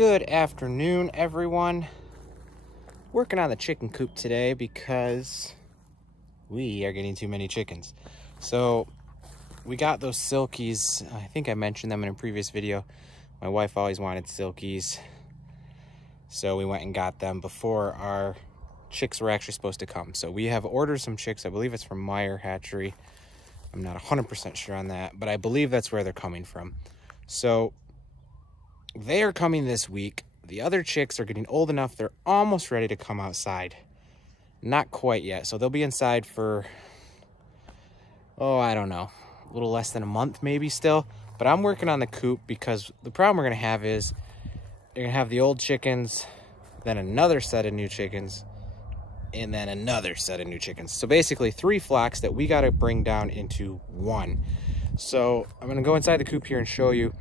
Good afternoon, everyone. Working on the chicken coop today because we are getting too many chickens. So we got those silkies. I think I mentioned them in a previous video. My wife always wanted silkies, so we went and got them before our chicks were actually supposed to come. So we have ordered some chicks. I believe it's from Meyer Hatchery. I'm not 100% sure on that, but I believe that's where they're coming from. So they are coming this week. The other chicks are getting old enough. They're almost ready to come outside. Not quite yet. So they'll be inside for, I don't know, a little less than a month maybe still. But I'm working on the coop because the problem we're going to have is you're going to have the old chickens, then another set of new chickens, and then another set of new chickens. So basically 3 flocks that we got to bring down into one. So I'm going to go inside the coop here and show you.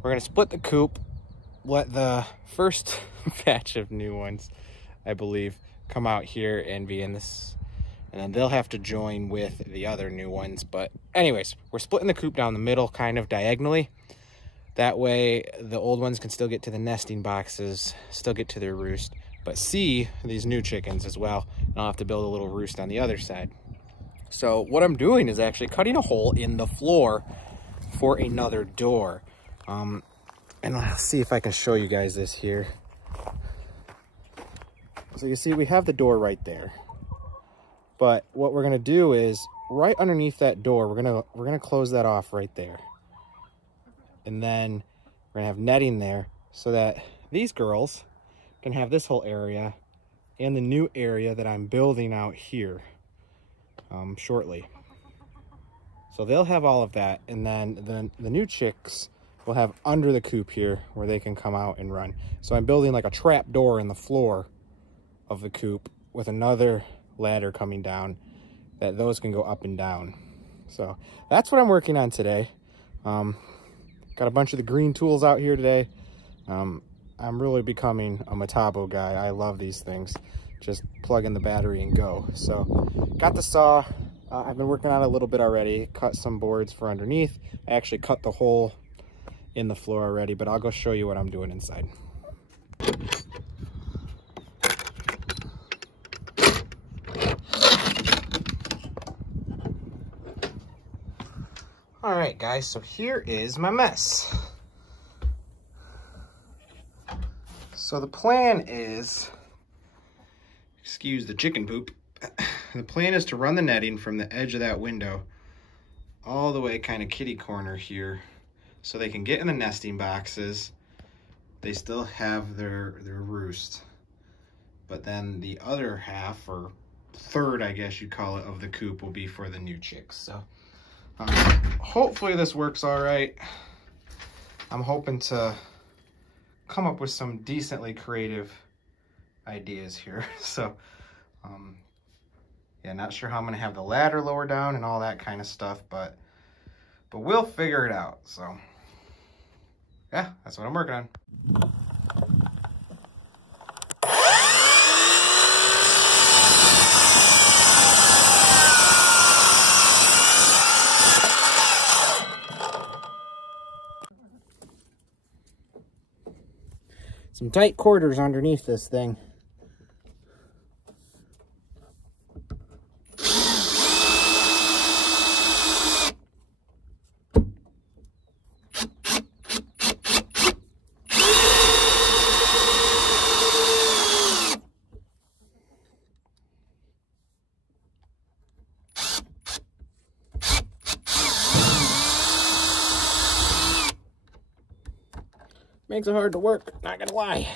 We're going to split the coop, let the first batch of new ones, I believe, come out here and be in this, and then they'll have to join with the other new ones. But anyways, we're splitting the coop down the middle, kind of diagonally. That way the old ones can still get to the nesting boxes, still get to their roost, but see these new chickens as well. And I'll have to build a little roost on the other side. So what I'm doing is actually cutting a hole in the floor for another door. And I'll see if I can show you guys this here. So you see we have the door right there. But what we're gonna do is right underneath that door, we're gonna close that off right there. And then we're gonna have netting there so that these girls can have this whole area and the new area that I'm building out here shortly. So they'll have all of that, and then the new chicks will have under the coop here where they can come out and run. So I'm building like a trap door in the floor of the coop with another ladder coming down that those can go up and down. So that's what I'm working on today. Got a bunch of the green tools out here today. I'm really becoming a Metabo guy. I love these things. Just plug in the battery and go. So got the saw. I've been working on it a little bit already. Cut some boards for underneath. I actually cut the hole in the floor already, but I'll go show you what I'm doing inside. All right, guys, so here is my mess. So the plan is, excuse the chicken poop, the plan is to run the netting from the edge of that window all the way kind of kitty corner here so they can get in the nesting boxes. They still have their roost, but then the other half, or third I guess you'd call it, of the coop will be for the new chicks. So hopefully this works all right. I'm hoping to come up with some decently creative ideas here. So yeah, not sure how I'm gonna have the ladder lower down and all that kind of stuff, but we'll figure it out. So yeah, that's what I'm working on. Some tight quarters underneath this thing. Makes it hard to work, not gonna lie.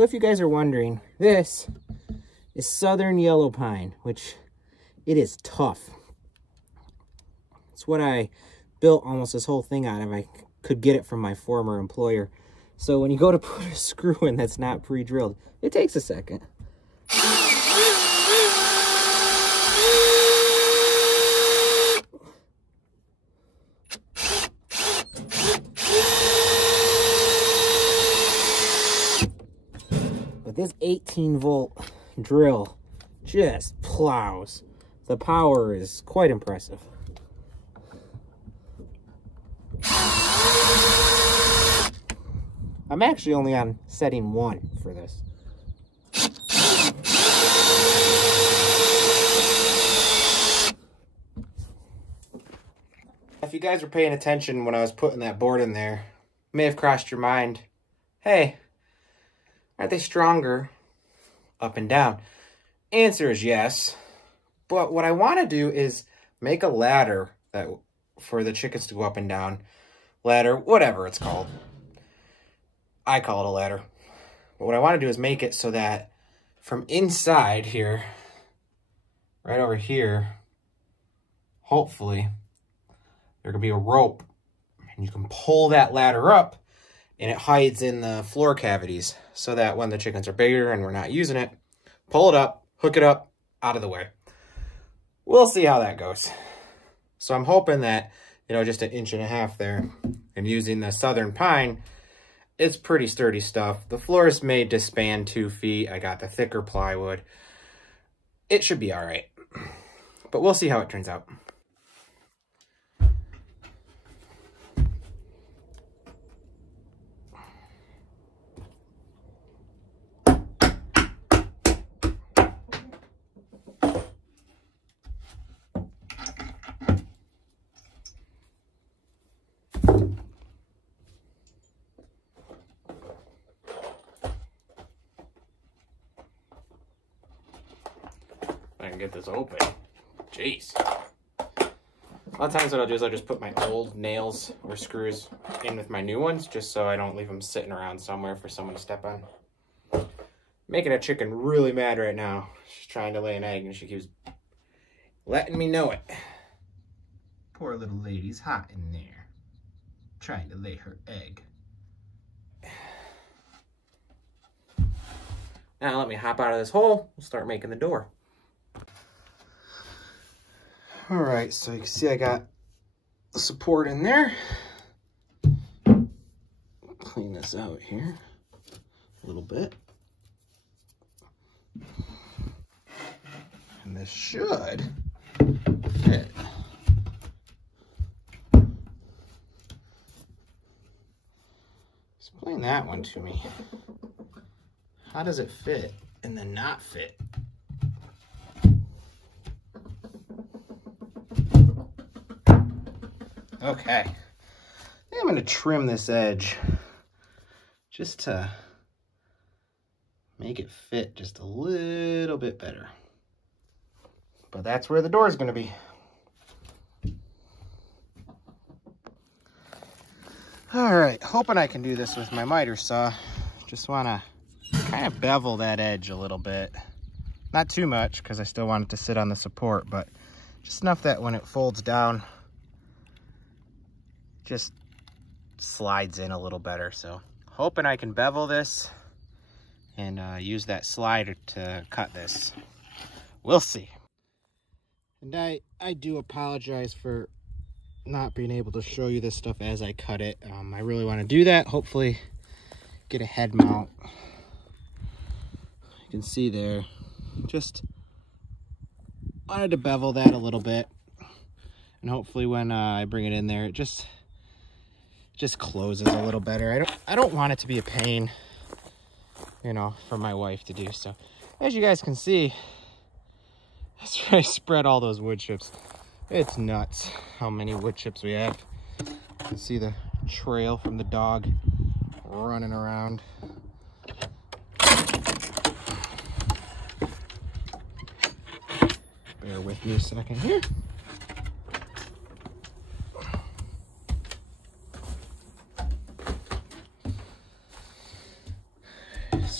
So if you guys are wondering, this is Southern Yellow Pine, which it is tough. It's what I built almost this whole thing out of. I could get it from my former employer. So when you go to put a screw in that's not pre-drilled, it takes a second. But this 18-volt drill just plows. The power is quite impressive. I'm actually only on setting 1 for this. If you guys were paying attention when I was putting that board in there, it may have crossed your mind, hey, aren't they stronger up and down? Answer is yes. But what I want to do is make a ladder that for the chickens to go up and down. Ladder, whatever it's called. I call it a ladder. But what I want to do is make it so that from inside here, right over here, hopefully, there could be a rope. And you can pull that ladder up and it hides in the floor cavities so that when the chickens are bigger and we're not using it, pull it up, hook it up, out of the way. We'll see how that goes. So I'm hoping that, you know, just 1.5 inches there, and using the Southern Pine, it's pretty sturdy stuff. The floor is made to span 2 feet. I got the thicker plywood. It should be all right, but we'll see how it turns out. I can get this open. Jeez. A lot of times what I'll do is I'll just put my old nails or screws in with my new ones, just so I don't leave them sitting around somewhere for someone to step on. Making a chicken really mad right now. She's trying to lay an egg and she keeps letting me know it. Poor little lady's hot in there, trying to lay her egg. Now let me hop out of this hole. We'll start making the door. All right, so you can see I got the support in there. Clean this out here a little bit. And this should fit. Explain that one to me. How does it fit and then not fit? Okay, I think I'm going to trim this edge just to make it fit just a little bit better. But that's where the door is going to be. All right, hoping I can do this with my miter saw. Just want to kind of bevel that edge a little bit. Not too much because I still want it to sit on the support, but just enough that when it folds down, just slides in a little better. So hoping I can bevel this and use that slider to cut this. We'll see. And I do apologize for not being able to show you this stuff as I cut it. I really want to do that. Hopefully get a head mount. You can see there, just wanted to bevel that a little bit. And hopefully when I bring it in there, it just closes a little better. I don't want it to be a pain, you know, for my wife to do. So as you guys can see, that's where I spread all those wood chips. It's nuts how many wood chips we have. You can see the trail from the dog running around. Bear with me a second here.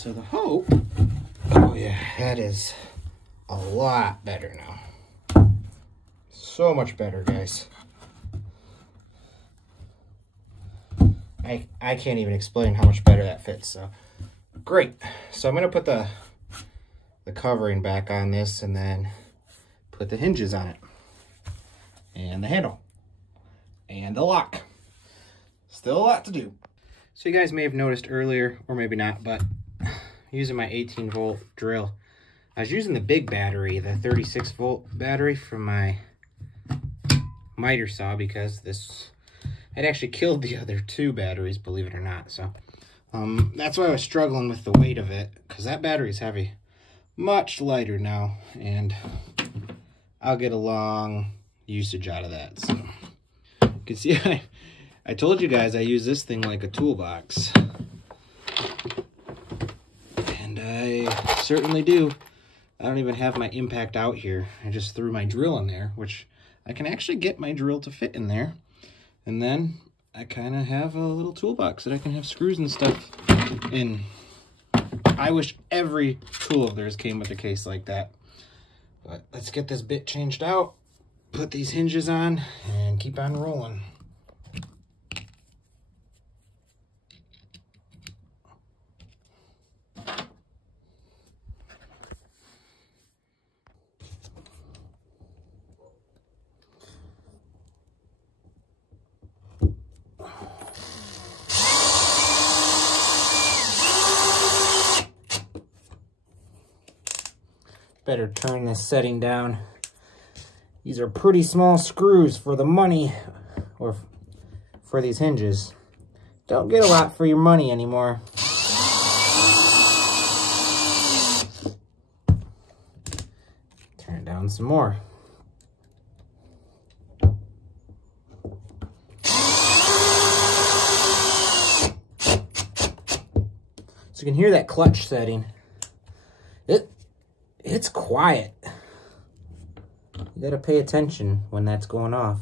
So the hope, oh yeah, that is a lot better now. So much better, guys. I can't even explain how much better that fits, so great. So I'm gonna put the covering back on this and then put the hinges on it and the handle and the lock. Still a lot to do. So you guys may have noticed earlier, or maybe not, but using my 18-volt drill, I was using the big battery, the 36-volt battery from my miter saw, because this had actually killed the other two batteries, believe it or not. So that's why I was struggling with the weight of it, because that battery is heavy. Much lighter now, and I'll get a long usage out of that. So you can see I told you guys I use this thing like a toolbox, and I certainly do. I don't even have my impact out here. I just threw my drill in there, which I can actually get my drill to fit in there. And then I kind of have a little toolbox that I can have screws and stuff in. I wish every tool of theirs came with a case like that. But let's get this bit changed out, put these hinges on, and keep on rolling. Better turn this setting down. These are pretty small screws for the money, or for these hinges. Don't get a lot for your money anymore. Turn it down some more. So you can hear that clutch setting. It's quiet. You gotta pay attention when that's going off.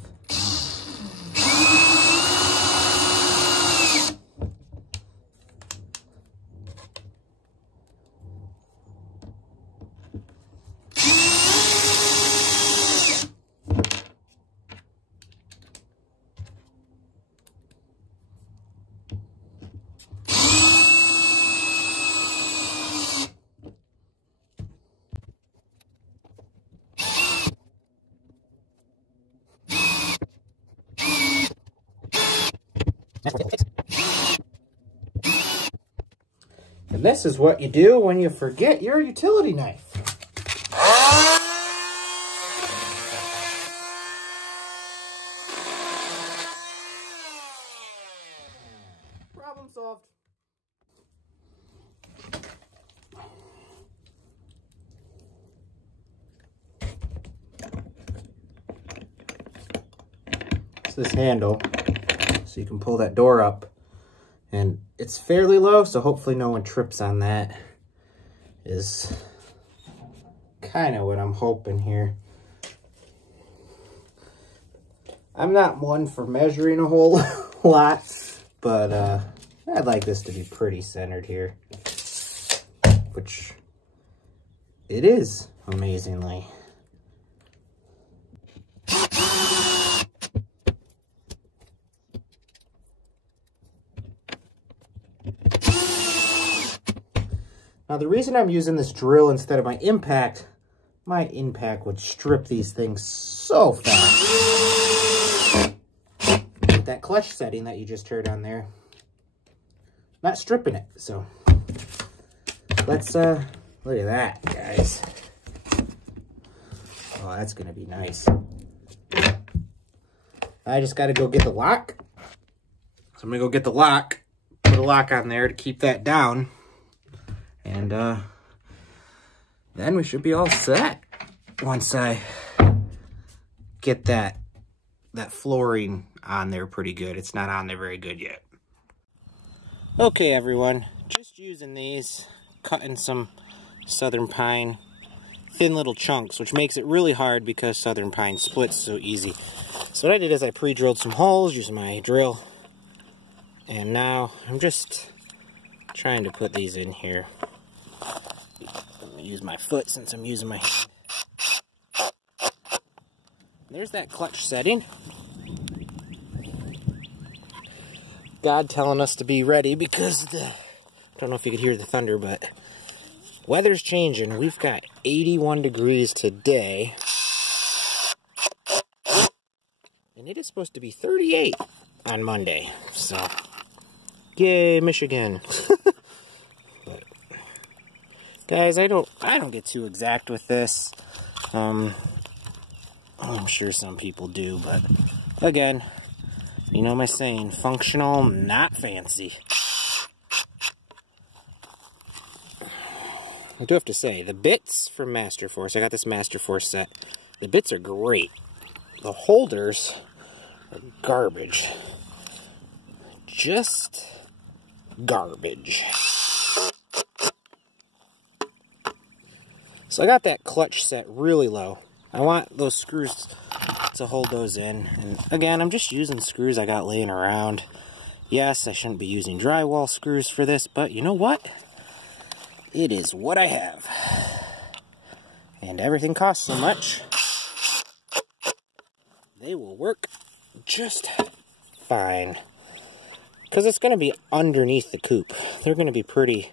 And this is what you do when you forget your utility knife. Problem solved. It's this handle, so you can pull that door up. And it's fairly low, so hopefully no one trips on that, is kind of what I'm hoping here. I'm not one for measuring a whole lot, but I'd like this to be pretty centered here, which it is, amazingly. Now, the reason I'm using this drill instead of my impact would strip these things so fast. With that clutch setting that you just heard on there, not stripping it. So let's look at that, guys. Oh, that's gonna be nice. I just gotta go get the lock. So I'm gonna go get the lock, put a lock on there to keep that down. And then we should be all set once I get that flooring on there pretty good. It's not on there very good yet. Okay, everyone, just using these, cutting some southern pine, thin little chunks, which makes it really hard because southern pine splits so easy. So what I did is I pre-drilled some holes using my drill, and now I'm just trying to put these in here. I'm gonna use my foot since I'm using my hand. There's that clutch setting. God telling us to be ready because I don't know if you could hear the thunder, but weather's changing. We've got 81 degrees today. And it is supposed to be 38 on Monday. So, yay, Michigan. But, guys, I don't get too exact with this. I'm sure some people do, but again, you know my saying, functional, not fancy. I do have to say, the bits from Masterforce, I got this Masterforce set, the bits are great. The holders are garbage. Just garbage. So I got that clutch set really low. I want those screws to hold those in. And again, I'm just using screws I got laying around. Yes, I shouldn't be using drywall screws for this, but you know what? It is what I have. And everything costs so much. They will work just fine. Because it's going to be underneath the coop. They're going to be pretty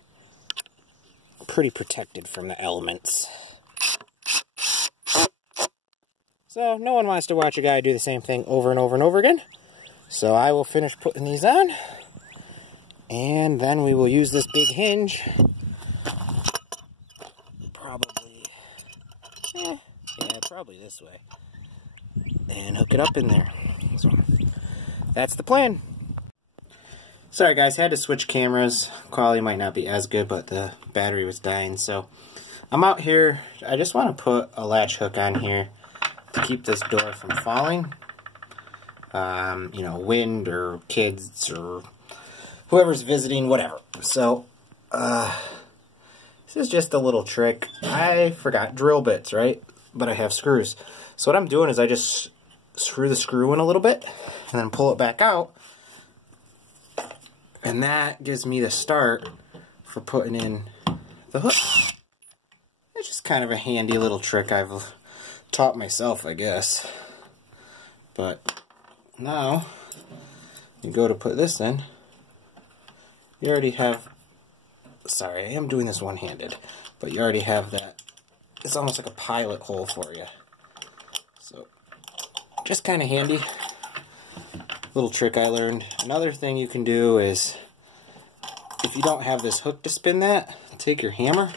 protected from the elements. So, no one wants to watch a guy do the same thing over and over and over again. So, I will finish putting these on. And then we will use this big hinge. Probably this way. And hook it up in there. So, that's the plan. Sorry guys, had to switch cameras. Quality might not be as good, but the battery was dying. So, I'm out here. I just want to put a latch hook on here to keep this door from falling. You know, wind or kids or whoever's visiting, whatever. So, this is just a little trick. I forgot drill bits, right? But I have screws. So what I'm doing is I just screw the screw in a little bit and then pull it back out. And that gives me the start for putting in the hook. It's just kind of a handy little trick I've taught myself, I guess. But now you go to put this in. You already have, sorry, I am doing this one-handed, but you already have that. It's almost like a pilot hole for you. So, just kind of handy. Little trick I learned. Another thing you can do is, if you don't have this hook to spin that, take your hammer,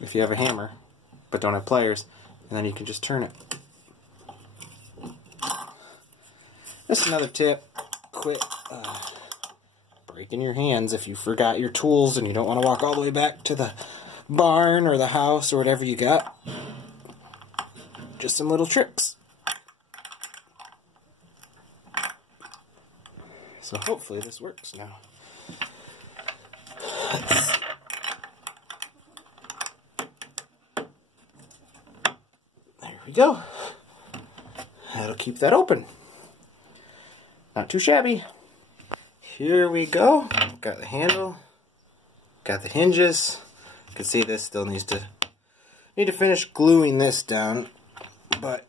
if you have a hammer, but don't have pliers, and then you can just turn it. That's another tip. Quit breaking your hands if you forgot your tools and you don't want to walk all the way back to the barn or the house or whatever you got. Just some little tricks. So hopefully this works now. There we go. That'll keep that open. Not too shabby. Here we go. Got the handle. Got the hinges. You can see this still need to finish gluing this down, but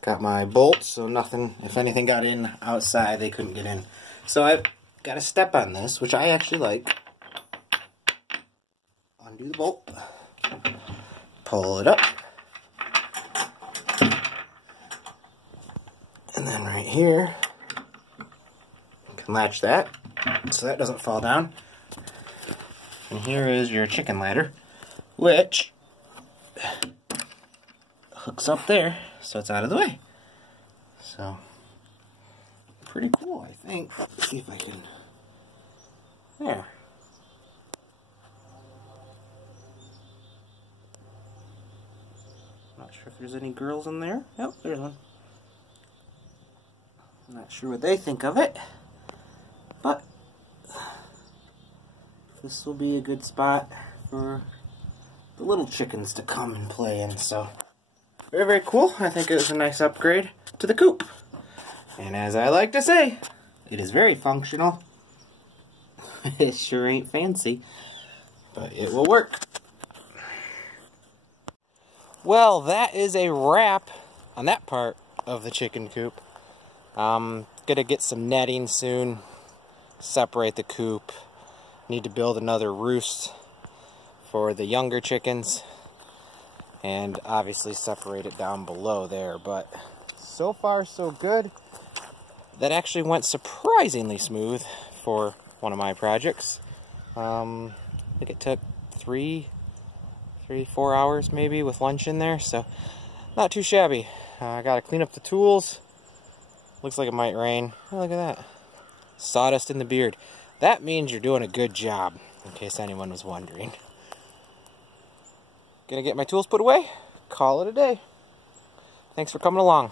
got my bolts, so nothing, if anything got in outside, they couldn't get in. So I've got a step on this, which I actually like. Undo the bolt, pull it up, and then right here, you can latch that so that doesn't fall down. And here is your chicken ladder, which hooks up there, so it's out of the way. So, pretty cool, I think. Let's see if I can. There. Not sure if there's any girls in there. Yep, there's one. I'm not sure what they think of it, but this will be a good spot for the little chickens to come and play in. So, very, very cool. I think it was a nice upgrade to the coop. And as I like to say, it is very functional. It sure ain't fancy. but it will work. Well, that is a wrap on that part of the chicken coop. Gonna get some netting soon, separate the coop. Need to build another roost for the younger chickens, and obviously separate it down below there. But so far so good. That actually went surprisingly smooth for one of my projects. I think it took 3-4 hours maybe with lunch in there, so not too shabby. I gotta clean up the tools. Looks like it might rain. Oh, look at that. Sawdust in the beard. That means you're doing a good job, in case anyone was wondering. Gonna get my tools put away, call it a day. Thanks for coming along.